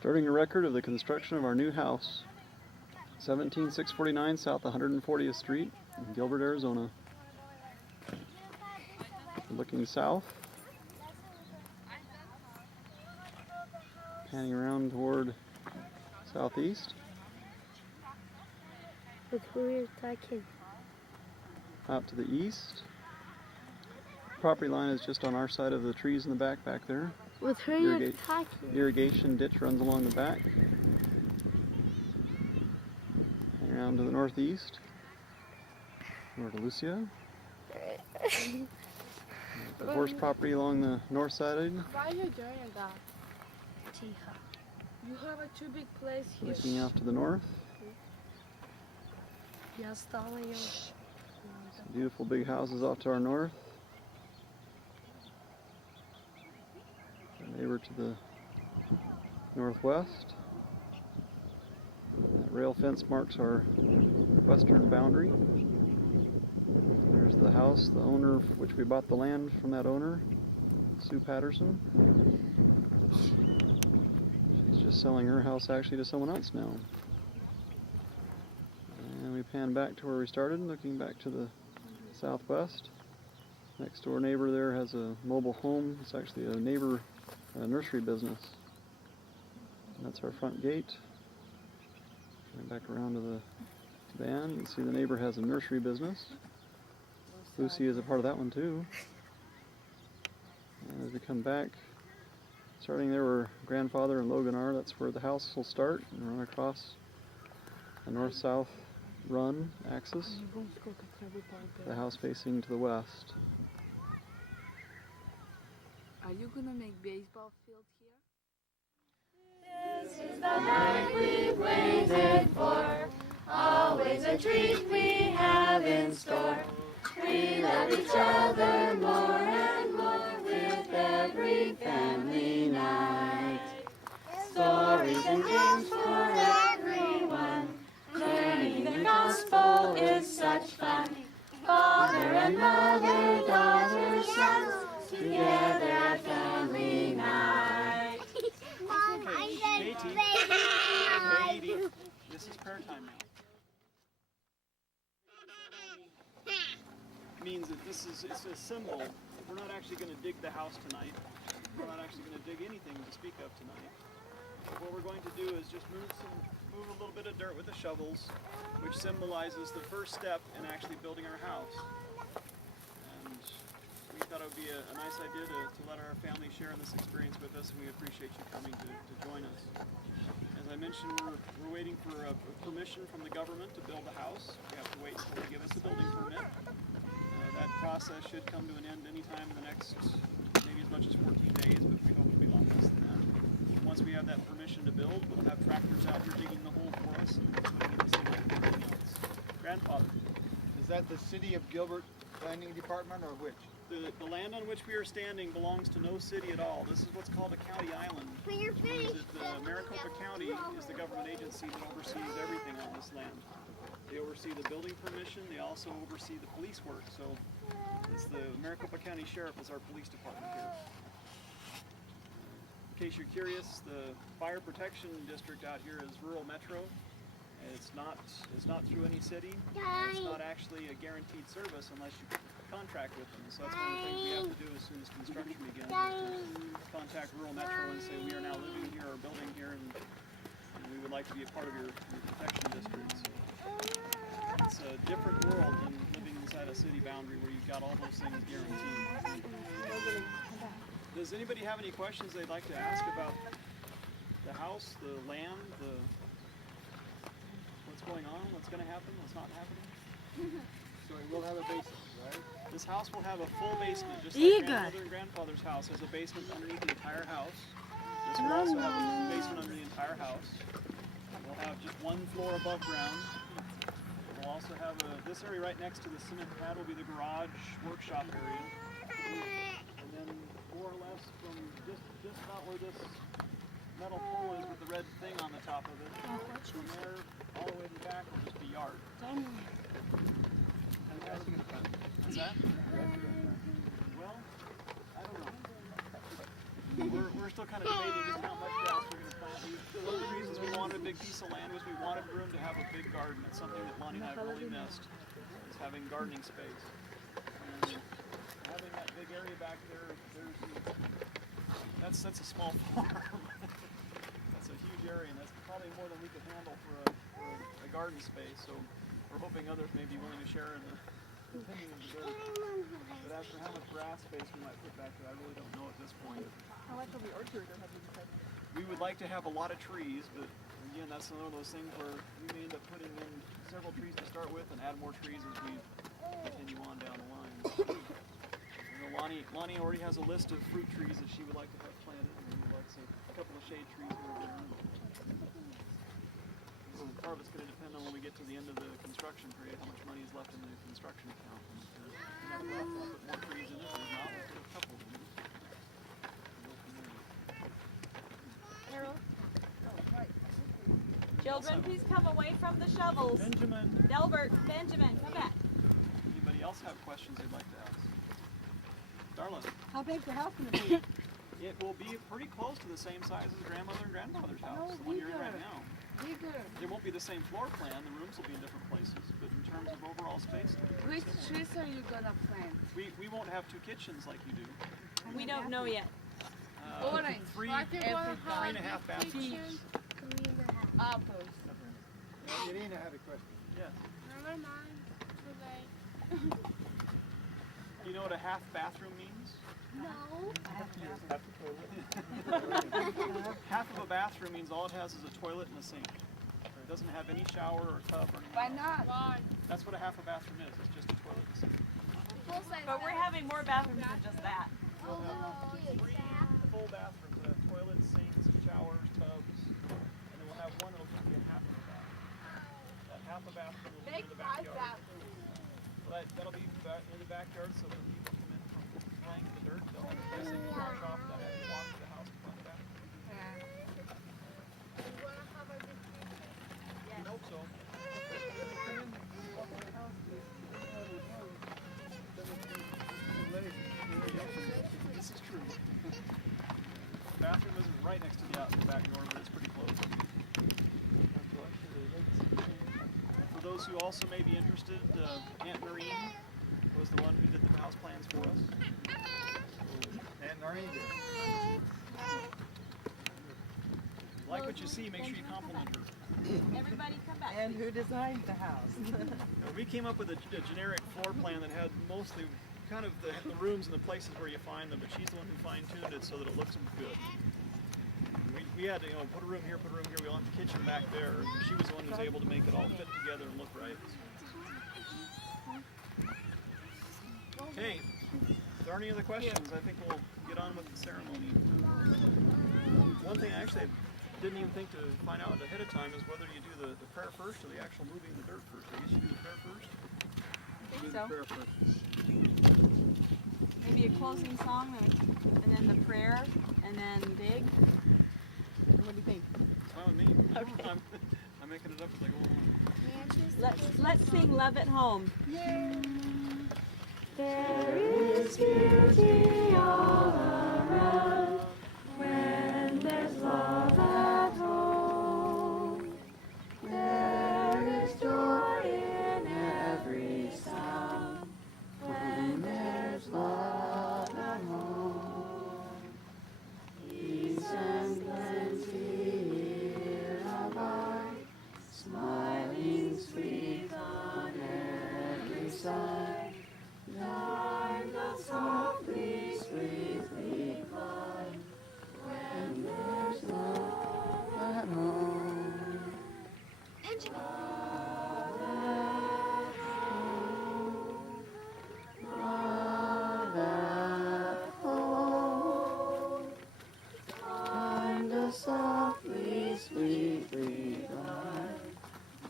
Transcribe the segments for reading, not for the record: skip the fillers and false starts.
Starting a record of the construction of our new house, 17649 South 140th Street in Gilbert, Arizona. Looking south, panning around toward southeast. With who you're talking? Out to the east. Property line is just on our side of the trees in the back there. With who you're talking? Irrigation ditch runs along the back. Hang around to the northeast. North of Lucia. The horse property along the north side. Why are you doing that? You have a too big place here. Looking out to the north. Some beautiful big houses off to our north. Our neighbor to the northwest. That rail fence marks our western boundary. There's the house, the owner, which we bought the land from that owner, Sue Patterson. She's just selling her house actually to someone else now. And we pan back to where we started, looking back to the southwest. Next door neighbor there has a mobile home. It's actually a neighbor nursery business. And that's our front gate. And back around to the van, you can see the neighbor has a nursery business. Lucy is a part of that one too. And as we come back, starting there where grandfather and Logan are, that's where the house will start and run across a north-south run axis. The house facing to the west. Are you gonna make baseball field here? This is the night we've waited for, always a treat we have in store. We love each other more and more with every family night. Stories and games for everyone, learning the gospel is such fun. Father and mother, daughter, sons, together at family night. Mom, I said baby. This is prayer time now. Means that it's a symbol. We're not actually going to dig the house tonight. We're not actually going to dig anything to speak of tonight. What we're going to do is just move a little bit of dirt with the shovels, which symbolizes the first step in actually building our house. And we thought it would be a nice idea to let our family share in this experience with us, and we appreciate you coming to join us. As I mentioned, we're waiting for permission from the government to build the house. We have to wait until they give us a building permit. That process should come to an end anytime in the next, maybe as much as 14 days, but we hope it'll be a lot less than that. Once we have that permission to build, we'll have tractors out here digging the hole for us and putting the cement and everything else. Grandfather. Is that the City of Gilbert Planning Department or which? The land on which we are standing belongs to no city at all. This is what's called a county island. When you're finished, Maricopa County is the government agency that oversees everything on this land. They oversee the building permission, they also oversee the police work. So it's the Maricopa County Sheriff is our police department here. In case you're curious, the fire protection district out here is rural metro. It's not through any city. It's not actually a guaranteed service unless you contract with them. So that's one of the things we have to do as soon as construction begins. Is contact rural metro and say we are now living here or building here and we would like to be a part of your protection district. So it's a different world than living inside a city boundary where you've got all those things guaranteed. Does anybody have any questions they'd like to ask about the house, the land, what's going on, what's going to happen, what's not happening? So it will have a basement, right? This house will have a full basement, just like grandmother and grandfather's house has a basement underneath the entire house. This will also have a basement under the entire house. We'll have just one floor above ground. We'll also have this area right next to the cement pad will be the garage workshop area. And then more or less from just about where this metal pole is with the red thing on the top of it, from there all the way to the back will just be yard. What's that? Well, I don't know. We're still kind of debating just how much grass we're going to plant. wanted a big piece of land was we wanted room to have a big garden. It's something that Lonnie and I have really missed, is having gardening space. And having that big area back there, that's a small farm. That's a huge area, and that's probably more than we could handle for a garden space. So we're hoping others may be willing to share in the opinion of the dirt. But as for how much grass space we might put back there, I really don't know at this point. How much of the orchard have you decided? We would like to have a lot of trees, but again, that's one of those things where we may end up putting in several trees to start with and add more trees as we continue on down the line. You know, Lonnie already has a list of fruit trees that she would like to have planted, and we would like a couple of shade trees over there. So part of it's going to depend on when we get to the end of the construction period, how much money is left in the construction account. And if we'll put more trees in it, if not, we'll put a couple of them. Children, please come away from the shovels. Benjamin, Delbert, Benjamin, come back. anybody else have questions they'd like to ask? Darla, How big's the house gonna be? it will be pretty close to the same size as grandmother and grandfather's house, the one you're in right now. Bigger. It won't be the same floor plan, the rooms will be in different places, but in terms of overall space, it'll be Which similar. trees are you gonna plant? We won't have two kitchens like you do. We don't know yet. Orange. Three What they want to and a half bathrooms. 3.5. Apples. Irina had a question. Yes. Never mind. Do you know what a half bathroom means? No. Half of a bathroom means all it has is a toilet and a sink. It doesn't have any shower or tub or anything. Why not? That's what a half a bathroom is. It's just a toilet and a sink. But we're having more bathrooms than just that. We'll have three full bathrooms that have toilets, sinks, showers, tubs, and then we'll have one that'll just be a half of a bathroom. That half a bathroom will be in the backyard. Well, that'll be in the backyard, so when people come in from playing in the dirt, they'll have a place they can wash off that have to walk to the house to find the bathroom. We hope so. This is true. The bathroom isn't right next to the back door, but it's pretty close. For those who also may be interested, Aunt Noreen was the one who did the house plans for us. And Noreen did. Like what you see, make sure you compliment her. Everybody come back. And who designed the house? Now, we came up with a generic floor plan that had mostly kind of the rooms and the places where you find them, but she's the one who fine-tuned it so that it looks good. We had to, put a room here, we want the kitchen back there. She was the one who was able to make it all fit together and look right. Okay, if there aren't any other questions, I think we'll get on with the ceremony. One thing I actually didn't even think to find out ahead of time is whether you do the prayer first or the actual moving the dirt first. I guess you do the prayer first. think so. Prayer first. Maybe a closing song and then the prayer and then dig. What do you think? It's fine with me. Okay. I'm making it up as I go along. Let's sing Love at Home. There is beauty all around when there's love at home. There is joy in every sound when there's love at home. Peace and plenty here abide, smiling sweet on every side. Darn doth softly, sweetly glide when there's love at home. Love at home. Love at home. Darn doth softly, sweetly glide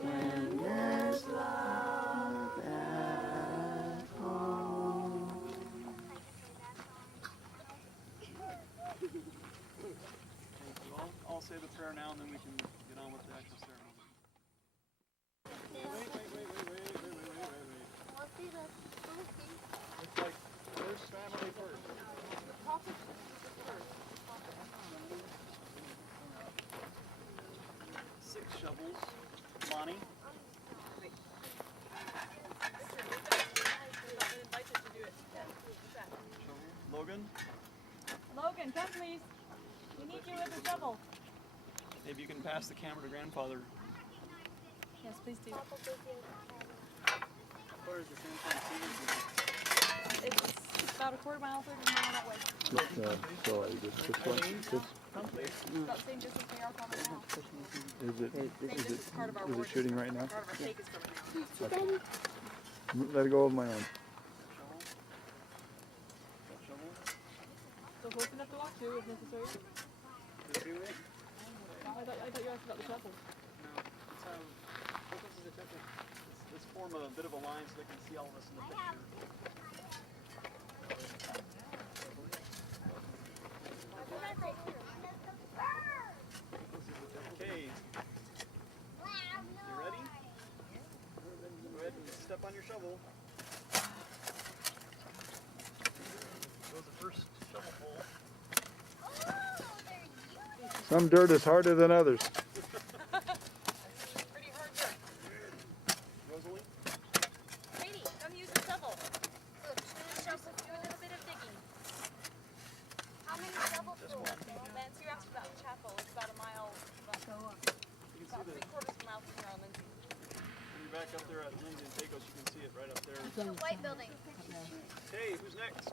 when there's love at home. I'll say the prayer now and then we can get on with the actual ceremony. Wait. It's like first family first. Johnny. Logan. Logan, come please. We need you with the shovel. Maybe you can pass the camera to grandfather. Yes, please do. Where is the San Juan Senior It's about a quarter mile, 30 mile that way. Sorry, this one, Come please. About the same distance they are coming now. is it Part of our is ward it shooting right now? Part of our take is coming now. Let go of my arm. Shovel. So close enough to walk to if necessary. I thought you asked about the shovel. Let's form a bit of a line so they can see all of us in the picture. Okay. You ready? Go ahead and step on your shovel. Goes the first shovel hole. Some dirt is harder than others. Pretty hard dirt. Rosalie? Katie, come use the shovel. Look, do a little bit of digging. How many shovels? Just one. Lance, you asked about the chapel. It's about a mile, about You can see 3/4 of a mile from here on Lindsay. when you're back up there at Lindsay and Pecos, you can see it right up there. The white building. Hey, who's next?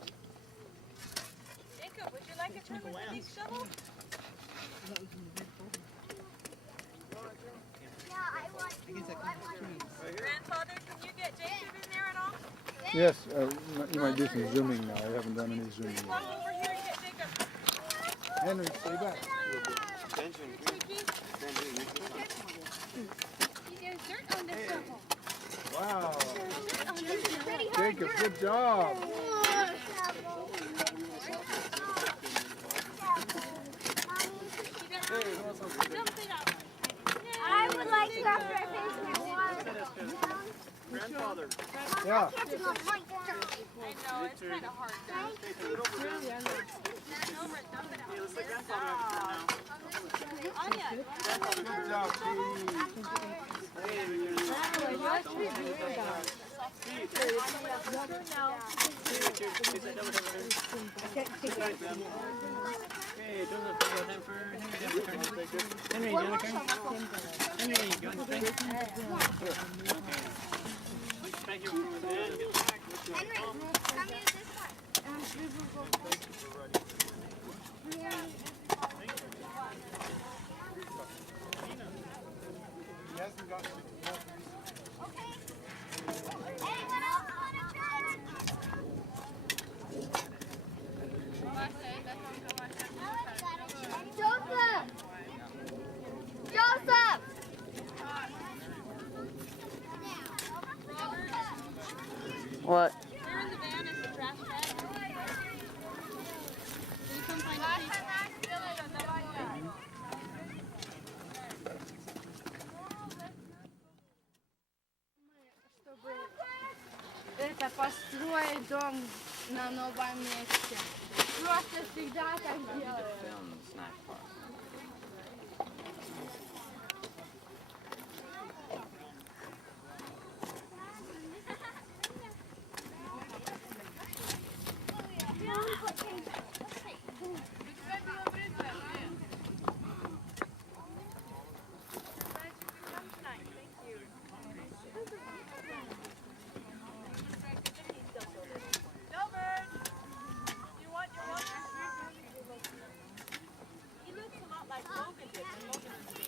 Jacob, would you like a turn with the big shovel? Yeah, I want to. Right here. Grandfather, can you get Jacob in there at all? Yes, you might do some zooming now. I haven't done any zooming Walk yet. over here and get Jacob. Henry, stay back. There's dirt on the shovel. Wow. Dirt on this pretty hard Jacob, dirt. good job. I would like to after I finish my water. Grandfather. Yeah. I can't go right there. I know, it's kind of hard. Hey, turn it over, Grandpa. Over and dump it Hey, out. let's let Grandfather have a turn now. Anya, Good job, Katie. Thank you. And get back. Henry, come use this one. He hasn't got Anyone else want to try? Joseph! Joseph! What? there in the van is the trash bag. Can you come find it, please? Это построить дом на новом месте. Просто всегда так делают. You want your water? He looks a lot like Logan did. Logan was me.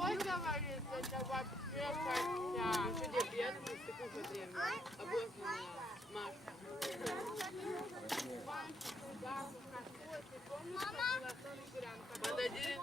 Вот говорит, это вообще портя. Где бедный, ты уже древний. Обложенная Маша. Мама! Под 1 тысячу.